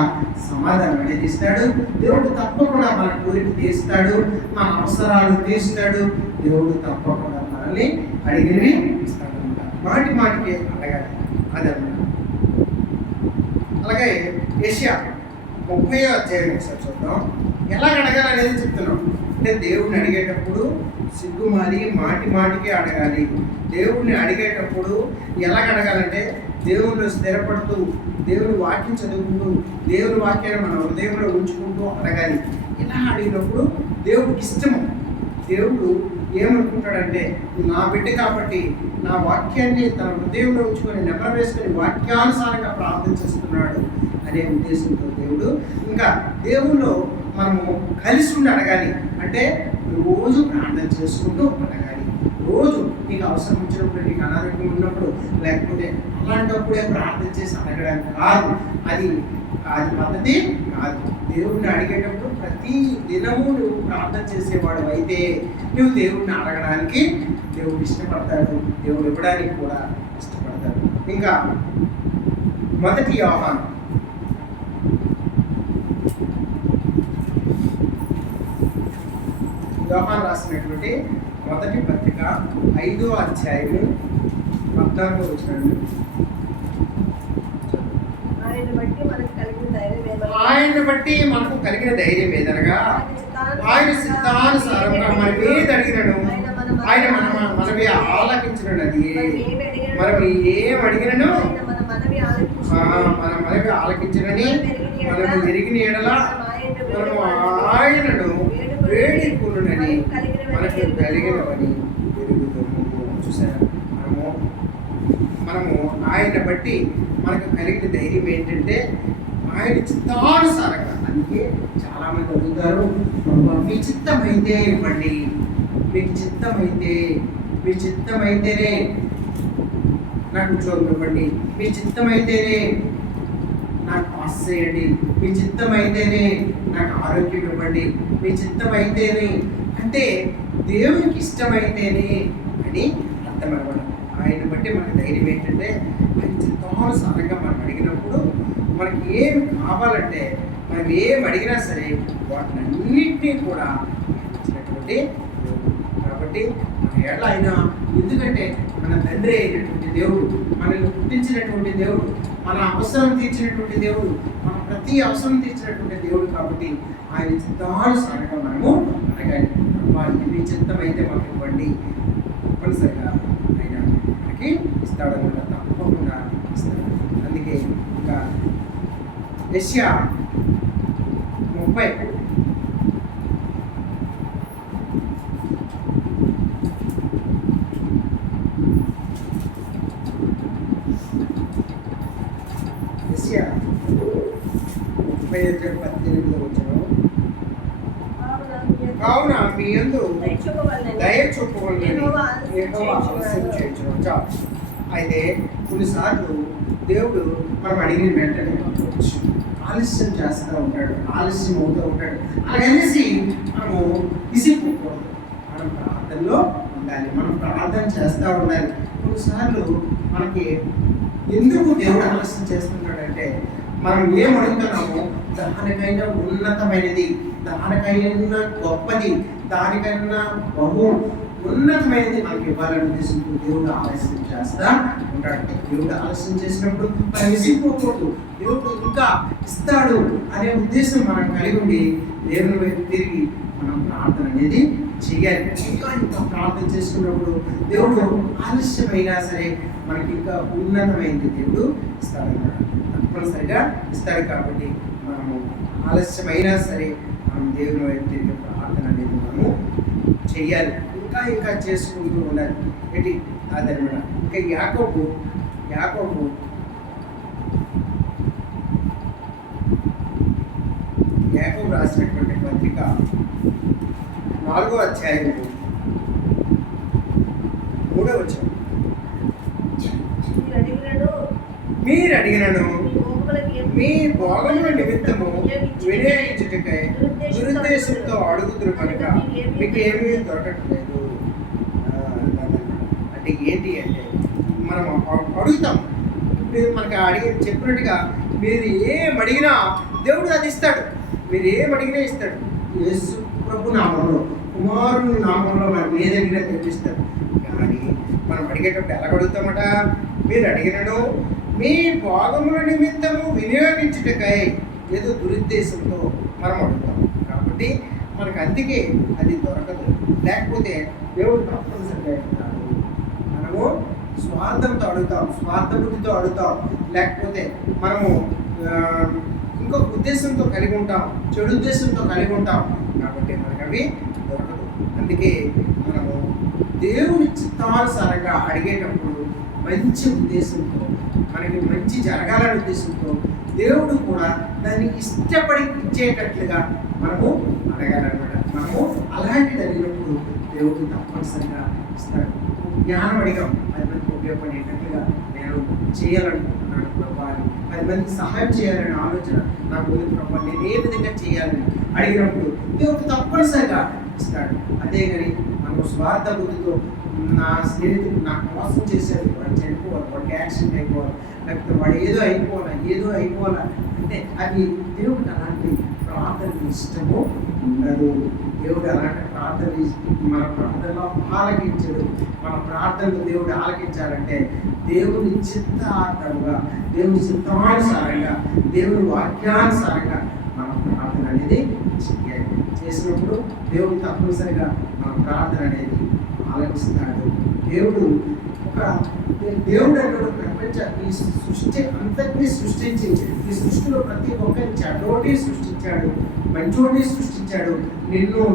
సమాధానం అనేది ఇస్తాడు. దేవుడు తప్పకుండా మన కోరిక తీస్తాడు, మన అవసరాలు తీస్తాడు. దేవుడు తప్పకుండా మనల్ని అడిగినవి ఇస్తాడు అన్నమాట. మాటికి అడగాలి అదన్నమాట. అలాగే యెషయా 30వ అధ్యాయం ఒకసారి చూద్దాం. ఎలా అడగాలనేది చెప్తున్నాం. అంటే దేవుడిని అడిగేటప్పుడు సిగ్గుమాలి మాటికి అడగాలి. దేవుడిని అడిగేటప్పుడు ఎలా అడగాలంటే దేవుళ్ళు స్థిరపడుతూ దేవుని వాక్యం చదువుకుంటూ దేవుని వాక్యాన్ని మన హృదయంలో ఉంచుకుంటూ అడగాలి. ఇలా అడిగినప్పుడు దేవుడికి ఇష్టము. దేవుడు ఏమనుకుంటాడంటే నా బిడ్డ కాబట్టి నా వాక్యాన్ని తన హృదయంలో ఉంచుకొని నెమరు వేసుకొని వాక్యానుసారంగా ప్రార్థన చేస్తున్నాడు అనే ఉద్దేశంతో దేవుడు ఇంకా దేవుల్లో మనము కలిసి ఉండి అడగాలి. అంటే రోజు ప్రార్థన చేసుకుంటూ అడగాలి. రోజు నీకు అవసరం వచ్చినప్పుడు, నీకు అనారోగ్యం ఉన్నప్పుడు, లేకపోతే అలాంటప్పుడే ప్రార్థన చేసి అడగడానికి కాదు. అది పద్ధతి కాదు. దేవుడిని అడిగేటప్పుడు ప్రతి దినము నువ్వు ప్రార్థన చేసేవాడు అయితే నువ్వు దేవుడిని అడగడానికి దేవుడు ఇష్టపడతాడు. దేవుడు ఇవ్వడానికి కూడా ఇష్టపడతాడు. ఇంకా 1 యోహాను రాసినటువంటి 1వ పత్రిక 5వ అధ్యాయము 14వ వచనం. ఆయన బట్టి మనకు కలిగిన ధైర్యం ఏదనగా ఆయన సిద్ధానుసారంగా మనం ఏది అడిగినను ఆయన మనవి ఆలకించినది. మనం ఏం అడిగినను మన మనవి ఆలకించినని మనకు ఎరిగిన ఎడల మనము ఆయనను వేడుకొనునని మనకు కలిగినవని ఎరుగుతాము. చూసారా, మనము ఆయన బట్టి మనకు కలిగిన ధైర్యం ఏంటంటే ఆయన చిత్తానుసారంగా. అందుకే చాలా మంది అడుగుతారు, మీ చిత్తమైతే ఇవ్వండి, మీకు మీ చిత్తమైతేనే నాకు ఉద్యోగం ఇవ్వండి, మీ చిత్తమైతేనే నాకు పాస్ చేయండి, మీ చిత్తమైతేనే నాకు ఆరోగ్యం ఇవ్వండి, మీ చిత్తమైతేనే. అంటే దేవునికి ఇష్టమైతేనే అని అర్థం అన్నమాట. ఆయన బట్టి మనకు ధైర్యం ఏంటంటే ఆయన చిత్తానుసారంగా మనం అడిగినప్పుడు మనకి ఏం కావాలంటే మనం ఏం అడిగినా సరే వాటినన్నింటినీ కూడా ఇచ్చినటువంటి దేవుడు. కాబట్టి మన ఎట్లా అయినా, ఎందుకంటే మన తండ్రి అయినటువంటి దేవుడు, మనల్ని పుట్టించినటువంటి దేవుడు, మన అవసరం తీర్చినటువంటి దేవుడు, మన ప్రతి అవసరం తీర్చినటువంటి దేవుడు. కాబట్టి ఆయన చిత్తానుసారంగా మనము అడగాలి. వారికి మీ చిత్తం అయితే మాకు ఇవ్వండి, తప్పనిసరిగా ఆయన మనకి ఇస్తాడనమాట, తప్పకుండా ఇస్తాడు. అందుకే ఇంకా యెషయా 30 యెషయా 8వ వచనం. కావున కావున మీ యందు దయ చూపవలెనని దయ చూపవలెనని యెహోవా యెహోవా ఆలస్యం చేయుచున్నాడు. చేయించడం చాలు. అయితే కొన్నిసార్లు దేవుడు మనం అడిగిన వెంటనే ఇవ్వకపోవచ్చు. ఆలస్యం చేస్తూ ఉంటాడు, ఆలస్యం అవుతూ ఉంటాడు. అలాగనేసి మనము విసిగిపోకూడదు. మనం ప్రార్థనలో ఉండాలి, మనం ప్రార్థన చేస్తూ ఉండాలి. కొన్నిసార్లు మనకి ఎందుకు దేవుడు ఆలస్యం చేస్తున్నాడంటే మనం ఏం అడుగుతున్నామో దానికైనా ఉన్నతమైనది, దానికైనా గొప్పది, దానికైనా బహు ఉన్నతమైనది మనకి ఇవ్వాలని ఉద్దేశంతో దేవుడు ఆలస్యం చేస్తా ఉంటాడు. దేవుడు ఆలస్యం చేసినప్పుడు మనం విసిగిపోకూడదు. దేవుడు ఇంకా ఇస్తాడు అనే ఉద్దేశం మనం కలిగి ఉండి దేవుని వైపు తిరిగి మనం ప్రార్థన అనేది చేయాలి. ఇంకా ప్రార్థన చేసుకున్నప్పుడు దేవుడు ఆలస్యమైనా సరే మనకి ఇంకా ఉన్నతమైనది దేవుడు ఇస్తాడన్నమాట. తప్పనిసరిగా ఇస్తాడు. కాబట్టి మనము ఆలస్యమైనా సరే మనం దేవుని వైపు తిరిగి ప్రార్థన అనేది మనము చెయ్యాలి. ఇంకా చేసుకుంటూ ఉండాలి. ఏంటి అదనమాట. ఇంకా యాకోబు రాసినటువంటి పత్రిక 4వ అధ్యాయము 3వ వచనం. మీరు అడిగినను మీ భోగముల నిమిత్తము వినియోగించుటకై దురుద్దేశంతో అడుగుతురు కనుక మీకు ఏమీ దొరకట్లేదు. అంటే ఏంటి అంటే మనం అడుగుతాం. ఇప్పుడు మనకి చెప్పినట్టుగా మీరు ఏం అడిగినా దేవుడు అది ఇస్తాడు. మీరు ఏం అడిగినా ఇస్తాడు. యేసు ప్రభు నామంలో, కుమారుని నామంలో మనం ఏ అడిగినా తెప్పిస్తాడు. కానీ మనం అడిగేటప్పుడు ఎలా అడుగుతామట? మీరు అడిగినను మీ భోగముల నిమిత్తము వినియోగించుటకై ఏదో దురుద్దేశంతో మనం అడుగుతాం. కాబట్టి మనకు అందుకే అది దొరకదు. లేకపోతే దేవుడు తప్పనిసరిగా ఇస్తాడు. మనము స్వార్థంతో అడుగుతాం, స్వార్థ బుద్ధితో అడుగుతాం, లేకపోతే మనము ఇంకొక ఉద్దేశంతో కలిగి ఉంటాం, చెడు ఉద్దేశంతో కలిగి ఉంటాం. కాబట్టి మనకు అవి దొరకదు. అందుకే మనము దేవుని చిత్తానుసారంగా అడిగేటప్పుడు మంచి ఉద్దేశంతో, మనకి మంచి జరగాలనే ఉద్దేశంతో దేవుడు కూడా దాన్ని ఇష్టపడి ఇచ్చేటట్లుగా మనము అడగాలన్నమాట. మనము అలాంటిది అడిగినప్పుడు దేవుడు తప్పనిసరిగా ఇస్తాడు. జ్ఞానం అడిగాం, 10 మందికి ఉపయోగపడేటట్లుగా నేను చేయాలనుకుంటున్నాను ప్రభా అని, 10 మందికి సహాయం చేయాలనే ఆలోచన నాకు ఉంది ప్రభా, నేను ఏ విధంగా చేయాలని అడిగినప్పుడు దేవుడు తప్పనిసరిగా ఇస్తాడు. అదే కానీ మనము స్వార్థ బుద్ధితో నా స్నేహితుడు నాకు మోసం చేశాడు, వాడు చనిపోవాలి, వాడికి యాక్సిడెంట్ అయిపోవాలి, లేకపోతే వాడు ఏదో అయిపోవాలా అంటే అది దేవుడికి అలాంటి ప్రార్థన ఇష్టము ఉండదు. దేవుడు అలాంటి ప్రార్థన మన ప్రార్థనలో ఆలకించడు. మన ప్రార్థనలు దేవుడు ఆలకించాలంటే దేవుని చిత్తార్థంగా, దేవుని చిత్తానుసారంగా, దేవుని వాక్యానుసారంగా మన ప్రార్థన అనేది చేయాలి. చేసినప్పుడు దేవుడు తప్పనిసరిగా మన ప్రార్థన అనేది ఆలకిస్తాడు. దేవుడు అంటే ప్రపంచ ఈ సృష్టి అంతటినీ సృష్టించి, ఈ సృష్టిలో ప్రతి ఒక్కరిని చెడ్డోటి సృష్టించాడు, మంచోడిని సృష్టించాడు,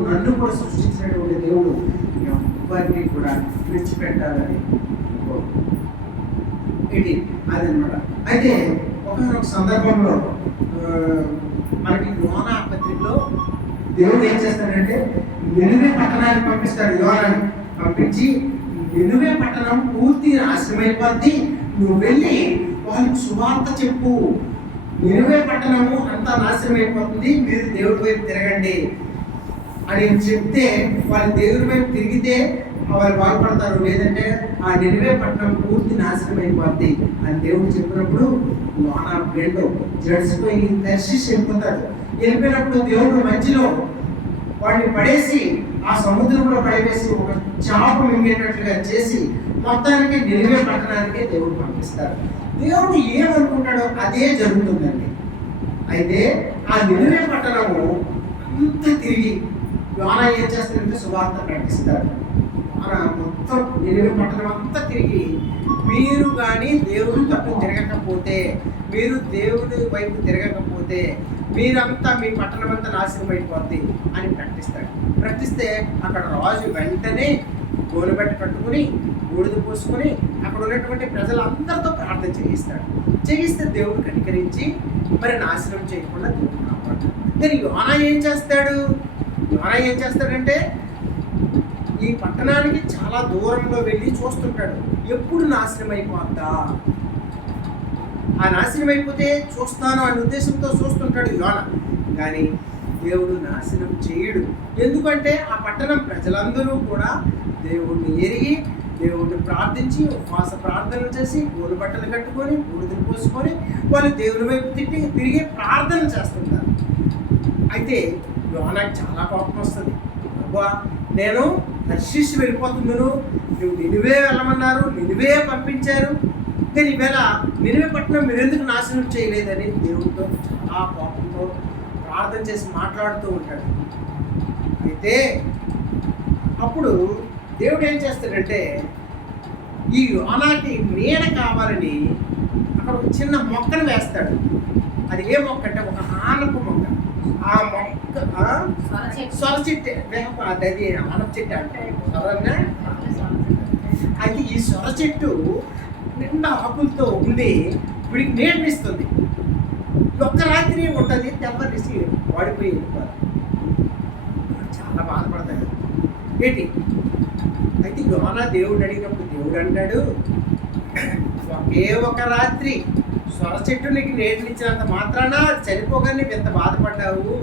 నన్ను కూడా సృష్టించినటువంటి దేవుడు ఎవరిని కూడా విడిచిపెట్టాలని ఇది అదనమాట. అయితే ఒక సందర్భంలో మనకి యోనా పత్రికలో దేవుడు ఏం చేస్తాడంటే నినివే పట్టణానికి పంపిస్తాడు. యోనాని పంపించి నినివే పట్టణం పూర్తి నాశనమైపోద్ది, నువ్వు వెళ్ళి వాళ్ళకి సువార్త చెప్పు, నినివే పట్టణము అంతా నాశనమైపోతుంది, మీరు దేవుడి వైపు తిరగండి అని చెప్తే వాళ్ళు దేవుడి వైపు తిరిగితే వాళ్ళు బాగుపడతారు, లేదంటే ఆ నినివే పట్టణం పూర్తి నాశనం అయిపోద్ది అని దేవుడు చెప్పినప్పుడు యోనా బెండో జడిసిపోయి దర్శించి వెళ్ళిపోతాడు. వెళ్ళిపోయినప్పుడు దేవుడు మధ్యలో వాడిని పడేసి ఆ సముద్రంలో పడవేసి ఒక చాప మింగేటట్లుగా చేసి మొత్తానికి నినివే పట్టణానికే దేవుడు పంపిస్తాడు. దేవుడు ఏమనుకుంటాడో అదే జరుగుతుందండి. అయితే ఆ నినివే పట్టణము అంతా తిరిగి యోనా ఏం చేస్తాడంటే సువార్త ప్రకటిస్తాడు. మొత్తం నినివే పట్టణం అంతా తిరిగి మీరు కానీ దేవుని తప్పు తిరగకపోతే, మీరు దేవుని వైపు తిరగకపోతే మీరంతా మీ పట్టణం అంతా నాశనం అయిపోద్ది అని ప్రకటిస్తాడు. ప్రకటిస్తే అక్కడ రాజు వెంటనే గోలుబెట్ట కట్టుకుని బూడిద పోసుకొని అక్కడ ఉన్నటువంటి ప్రజలందరితో ప్రార్థన చేయిస్తాడు. చేయిస్తే దేవుడు కనికరించి మరి నాశనం చేయకుండా దేవుడు కాపాడతాడు. కానీ యోనా ఏం చేస్తాడంటే ఈ పట్టణానికి చాలా దూరంలో వెళ్ళి చూస్తుంటాడు, ఎప్పుడు నాశనం అయిపోద్దా, ఆ నాశనం అయిపోతే చూస్తాను అనే ఉద్దేశంతో చూస్తుంటాడు యోనా. కానీ దేవుడు నాశనం చేయడు. ఎందుకంటే ఆ పట్టణం ప్రజలందరూ కూడా దేవుడిని ఎరిగి, దేవుడిని ప్రార్థించి, ఉపవాస ప్రార్థనలు చేసి, గోలు బట్టలు కట్టుకొని, బూడిదలు పోసుకొని వాళ్ళు దేవుని వైపు తిరిగి ప్రార్థన చేస్తుంటారు. అయితే యోనాకి చాలా కోపం వస్తుంది. అబ్బా, నేను తర్షీషు వెళ్ళిపోతున్నాను, నువ్వు నినివే వెళ్ళమన్నారు, నినివే పంపించారు, కానీ ఈవేళ నినివే పట్టణం మీరెందుకు నాశనం చేయలేదని దేవుడితో చాలా కోపంతో ప్రార్థన చేసి మాట్లాడుతూ ఉంటాడు. అయితే అప్పుడు దేవుడు ఏం చేస్తాడంటే ఈ యోనాకి నీడ కావాలని అక్కడ ఒక చిన్న మొక్కను వేస్తాడు. అది ఏ మొక్క అంటే ఒక ఆనప మొక్క. ఆ మొక్క సొర చెట్టు, అది ఆనప చెట్టు అంటే సొరనే. అయితే ఈ సొర చెట్టు నిండా ఆకులతో ఉండి వీడికి నీడనిస్తుంది. ఒక్క రాత్రి ఉంటుంది, తెల్లనిసి వాడిపోయి వెళ్ళిపోవాలి. చాలా బాధపడతాడు. ఏంటి అయితే యోనా దేవుడు అడిగినప్పుడు దేవుడు అంటాడు, ఒకే ఒక రాత్రి సొర చెట్టు నీకు నీడనిచ్చినంత మాత్రాన చనిపోగానే ఎంత బాధపడ్డావు.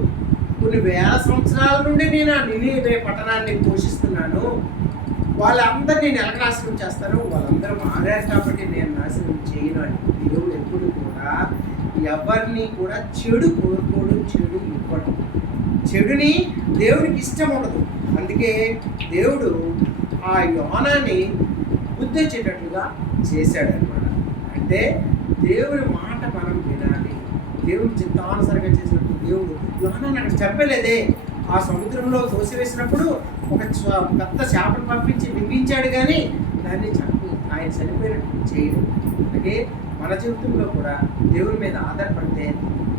కొన్ని వేల సంవత్సరాల నుండి నేను ఆ నినివే పట్టణాన్ని పోషిస్తున్నాను, వాళ్ళందరినీ నేను ఎలా నాశనం చేస్తాను, వాళ్ళందరూ మారారు కాబట్టి నేను నాశనం చేయను అని. దేవుడు ఎప్పుడు కూడా ఎవరిని కూడా చెడు కోరుకోడు, చెడు ఇవ్వడు. చెడుని దేవునికి ఇష్టం ఉండదు. అందుకే దేవుడు ఆ యోనాని బుద్ధి వచ్చేటట్లుగా చేశాడనమాట. అంటే దేవుని మాట మనం వినాలి. దేవుని చిత్తానుసరంగా చేసినప్పుడు దేవుడు యోనాని అక్కడ చెప్పలేదే. ఆ సముద్రంలో తోసివేసినప్పుడు ఒక పెద్ద చేపను పంపించి మింగించాడు, కానీ దాన్ని ఆయన చనిపోయినట్టు చేయడు. అలాగే మన జీవితంలో కూడా దేవుని మీద ఆధారపడితే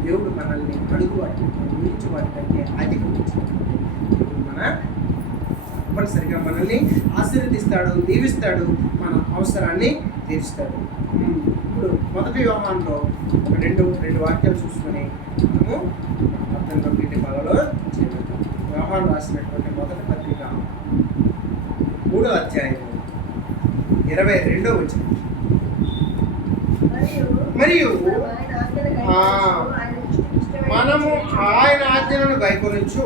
దేవుడు మనల్ని అడుగు వాటిని ఊహించు వాటికంటే అధిగమించినట్టు దేవుడు తప్పనిసరిగా మనల్ని ఆశీర్వదిస్తాడు, దీవిస్తాడు, మన అవసరాన్ని తీరుస్తాడు. ఇప్పుడు మొదటి యోహానులో రెండు వాక్యాలు చూసుకొని మనము అర్థంలో వీటి భాగంలో చేయగలుగుతాం. యోహాను రాసినటువంటి మొదటి పత్రిక 3వ అధ్యాయం 22వ వచనం. మరియు మనము ఆయన ఆజ్ఞలను గైకొనొచ్చు,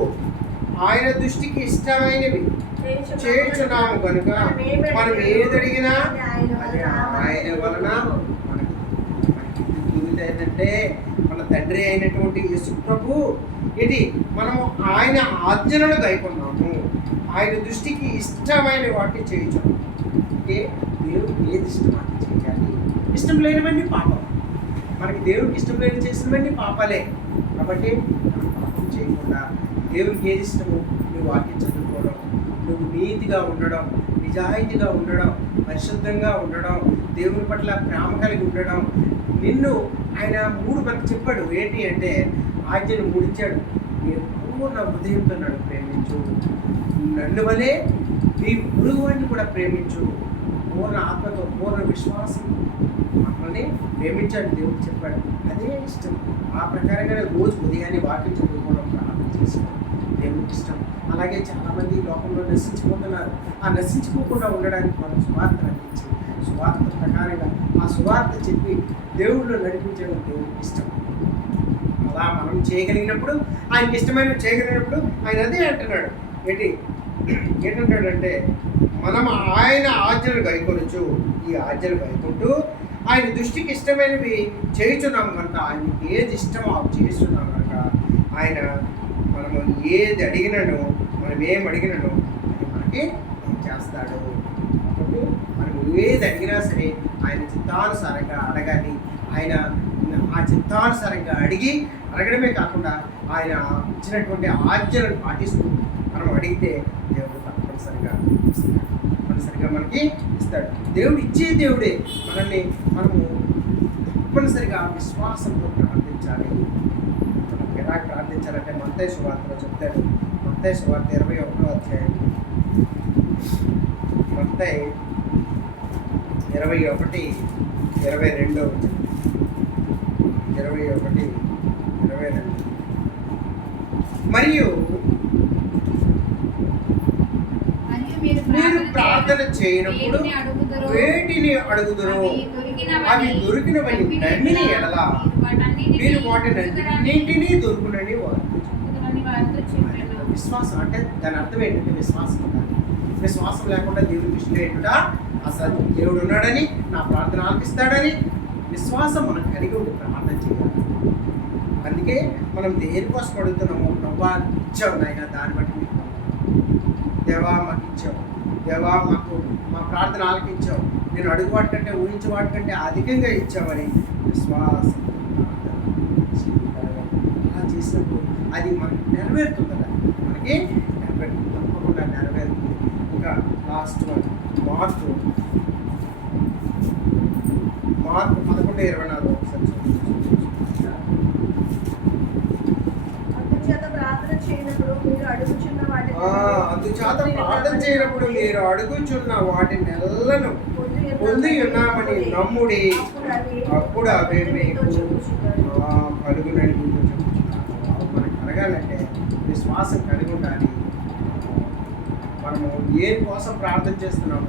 ఆయన దృష్టికి ఇష్టమైనవి చేయుచున్నాము కనుక మనం ఏదడిగినా అది ఆయన వలన మనకు ఏంటంటే మన తండ్రి అయినటువంటి యేసు ప్రభు ఇది మనము ఆయన ఆజ్ఞలను గైకొన్నాము, ఆయన దృష్టికి ఇష్టమైన వాటిని చేయుచున్నాము. అంటే దేవుడికి ఏది ఇష్టం అది చేయాలి. ఇష్టం లేనివన్నీ పాపం. మనకి దేవుడికి ఇష్టం లేని చేసినవన్నీ పాపాలే. కాబట్టి మనం పాపం చేయకుండా దేవుడికి ఏది ఇష్టమో నువ్వు వాక్యం చదువుకోవడం, నువ్వు నీతిగా ఉండడం, నిజాయితీగా ఉండడం, పరిశుద్ధంగా ఉండడం, దేవుని పట్ల ప్రేమ కలిగి ఉండడం. నిన్ను ఆయన 3 మనకు చెప్పాడు. ఏంటి అంటే ఆజ్ఞను 3 ఇచ్చాడు. పూర్ణ హృదయంతో నన్ను ప్రేమించు, నన్ను వలే నీ పొరుగువాడిని కూడా ప్రేమించు, పూర్ణ ఆత్మతో పూర్ణ విశ్వాసం మనల్ని ప్రేమించాడు దేవుడు చెప్పాడు. అదే ఇష్టం. ఆ ప్రకారంగా రోజు ఉదయాన్నే వాక్యం చదువుకోవడం, ప్రార్థన చేసుకోవడం దేవుడికి ఇష్టం. అలాగే చాలామంది లోకంలో నశించిపోతున్నారు. ఆ నశించిపోకుండా ఉండడానికి మనం సువార్త అందించి సువార్త ప్రకారంగా ఆ సువార్త చెప్పి దేవుళ్ళు నడిపించడం దేవుడికి ఇష్టం. అలా మనం చేయగలిగినప్పుడు, ఆయనకి ఇష్టమైనవి చేయగలిగినప్పుడు ఆయన అదే అంటున్నాడు. ఏంటంటాడంటే మనం ఆయన ఆజ్ఞలు గైకొనొచ్చు, ఈ ఆజ్ఞలు గైకుంటూ ఆయన దృష్టికి ఇష్టమైనవి చేయుచున్నాం కనుక, ఆయనకి ఏది ఇష్టమో అవి చేస్తున్నాం కనుక ఆయన మనము ఏది అడిగినను, మనం ఏం అడిగినను అది మనకి చేస్తాడు. కాబట్టి మనం ఏది అడిగినా సరే ఆయన చిత్తానుసారంగా అడగాలి. ఆయన ఆ చిత్తానుసారంగా అడగడమే కాకుండా ఆయన ఇచ్చినటువంటి ఆజ్ఞలను పాటిస్తూ మనం అడిగితే దేవుడు తప్పనిసరిగా మనకి ఇస్తాడు. దేవుడు ఇచ్చే దేవుడే. మనము తప్పనిసరిగా విశ్వాసంతో ప్రార్థించాలి. ఎలా ప్రార్థించాలంటే మత్తయి సువార్తలో చెప్తాడు. మత్తయి సువార్త 21వ అధ్యాయం, మత్తయి 21, 22. మరియు మరియు మీరు ప్రార్థన చేయనప్పుడు దేనిని అడుగుదురో వేటిని అడుగుదురో అవి దొరికినవని నమ్మిన ఎడల మీరు వాటినన్నింటినీ దొరుకునని వారితో చెప్పాను. విశ్వాసం అంటే దాని అర్థం ఏంటంటే విశ్వాసం ఉండాలి. విశ్వాసం లేకుండా దేవుడికి ఇష్టమేంటా అసలు దేవుడు ఉన్నాడని, నా ప్రార్థన ఆలకిస్తాడని విశ్వాసం మనం కలిగి ఉండి ప్రార్థన చేయాలి. అందుకే మనం దేనికోసం అడుగుతున్నాము, ప్రభా ఇచ్చావు నాయన, దాన్ని బట్టి మీకు దేవా మాకు ఇచ్చావు, దేవా మాకు మా ప్రార్థన ఆలకించావు, నేను అడుగు వాటికంటే ఊహించే వాటికంటే అధికంగా ఇచ్చామని విశ్వాసం అలా చేసినప్పుడు అది మనకి నెరవేరుతుంది కదా, మనకి నెరవేరుతుంది, తప్పకుండా నెరవేరుతుంది. ఇంకా లాస్ట్ వన్ మార్కు 11:24 ఒకసారి అందుచేత ప్రార్థన చేయనప్పుడు మీరు అడుగుచున్న వాటిని అందుచేత ప్రార్థన చేయనప్పుడు మీరు అడుగుచున్న వాటి నెలలను పొంది ఉన్నామని నమ్ముడి, అప్పుడు అవి మీకు కలుగునని మీతో చెప్తున్నాను. మనకు కలగాలంటే విశ్వాసం కలిగి ఉండాలి. మనము ఏ కోసం ప్రార్థన చేస్తున్నాము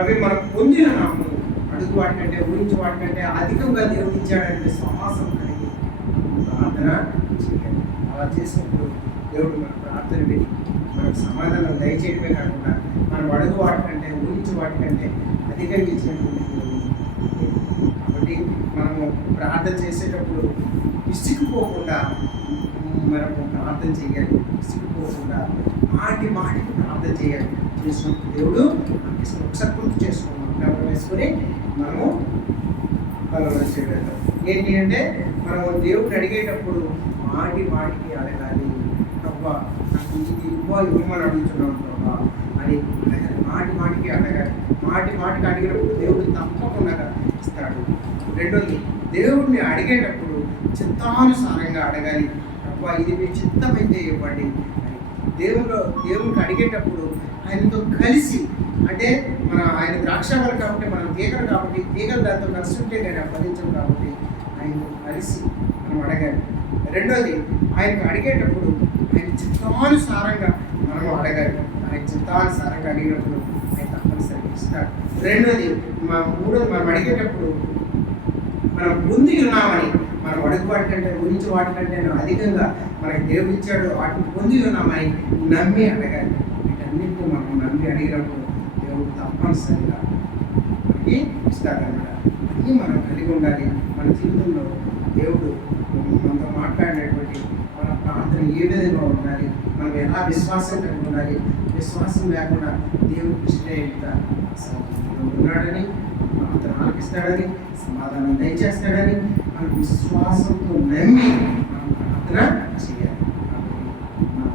అవి మనం పొంది ఉన్నాము. అడుగు వాటికంటే ఊహించే వాటికంటే అధికంగా దేవుడు ఇచ్చాడని విశ్వాసం కలిగి ప్రార్థన చేయాలి. అలా చేసినప్పుడు దేవుడు మన ప్రార్థన విని మనకు సమాధానం దయచేయడమే కాకుండా మనం అడుగు వాటికంటే ఊహించే వాటికంటే అధికంగా ఇచ్చినటువంటి దేవుడు. కాబట్టి మనము ప్రార్థన చేసేటప్పుడు విసిగిపోకుండా మనము ప్రార్థన చేయాలి. విసిగిపోకుండా మాటికి ప్రార్థన చేయాలి. చేసినప్పుడు దేవుడు మనకి ఒకసారి గుర్తు చేసుకున్నాం, జ్ఞాపకం వేసుకొని మనము బలంగా చేయగలుగుతాం. ఏంటి అంటే మనము దేవుడిని అడిగేటప్పుడు మాటికి అడగాలి. ప్రభా నాకు ఇది ఇవ్వమని అడుగుతున్నాం ప్రభా అని అడగాలి. మాటికి అడగాలి. మాటికి అడిగినప్పుడు దేవుడు తప్పకుండా ఇస్తాడు. రెండోది, దేవుడిని అడిగేటప్పుడు చిత్తానుసారంగా అడగాలి. ప్రభా ఇది మీ చిత్తమైతే ఇవ్వండి అని దేవునికి అడిగేటప్పుడు ఆయనతో కలిసి, అంటే ఆయన ద్రాక్షావళి కాబట్టి మనం తీగలు కాబట్టి తీగలు దాంతో కలిసి ఉంటే కానీ ఫలించం కాబట్టి ఆయనతో కలిసి మనం అడగాలి. రెండోది, ఆయనకు అడిగేటప్పుడు ఆయన చిత్తానుసారంగా మనం అడగాలి. ఆయన చిత్తానుసారంగా అడిగినప్పుడు ఆయన తప్పనిసరిగా ఇస్తాడు. మూడోది, మనం అడిగేటప్పుడు మనం పొంది ఉన్నామని, మనం అడుగు వాటికంటే ఊహించే వాటికంటే అధికంగా మనకి దేవుడు ఇచ్చాడు, వాటిని పొంది ఉన్నామని నమ్మి అడగాలి. వీటన్నిటిని మనం నమ్మి అడిగినప్పుడు దేవుడు తప్పనిసరిగా మనకి ఇస్తాడన్నమాట. అన్నీ మనం కలిగి ఉండాలి. మన జీవితంలో దేవుడు మనతో మాట్లాడినటువంటి మన ప్రార్థన ఏ విధంగా ఉండాలి, మనం ఎలా విశ్వాసం కలిగి ఉండాలి. విశ్వాసం లేకుండా దేవుడికి ఇష్టం అసలు దేవుడు ఉన్నాడని, ప్రార్థన ఆలకిస్తాడని, సమాధానం దయచేస్తాడని మనం విశ్వాసంతో నమ్మి మనం ప్రార్థన చేయాలి. కాబట్టి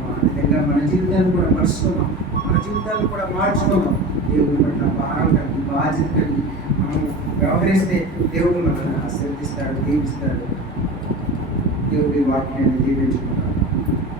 ఆ విధంగా మన జీవితాన్ని కూడా మర్చుకున్నాం, మన జీవితాన్ని కూడా మార్చుకున్నాం. దేవుడి పట్ల భారం కలిగి, బాధ్యత కలిగి మనం వ్యవహరిస్తే దేవుడు మనల్ని ఆశీర్వదిస్తాడు, దీవిస్తాడు. దేవుడి వాక్యాన్ని దీవించుకుంటాడు.